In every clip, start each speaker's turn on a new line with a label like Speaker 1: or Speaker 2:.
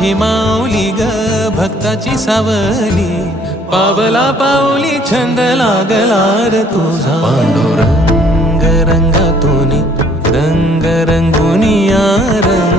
Speaker 1: माझी माऊली ग भक्ताची सावली. पावला पावली छंद लागला र तुझा.
Speaker 2: पांडुरंग. रंगातून रंग रंगुनिया रंग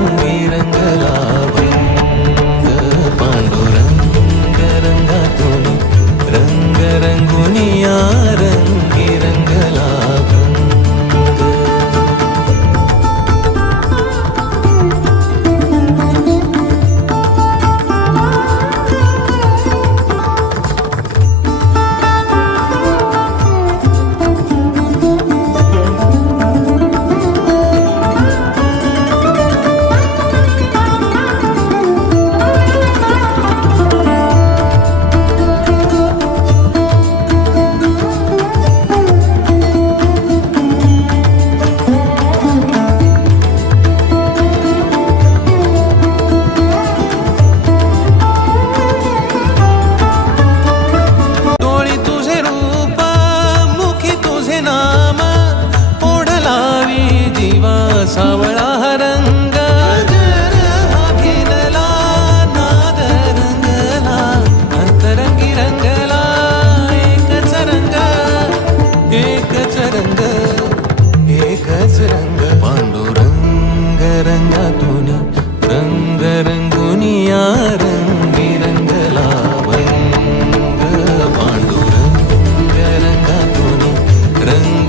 Speaker 2: kręg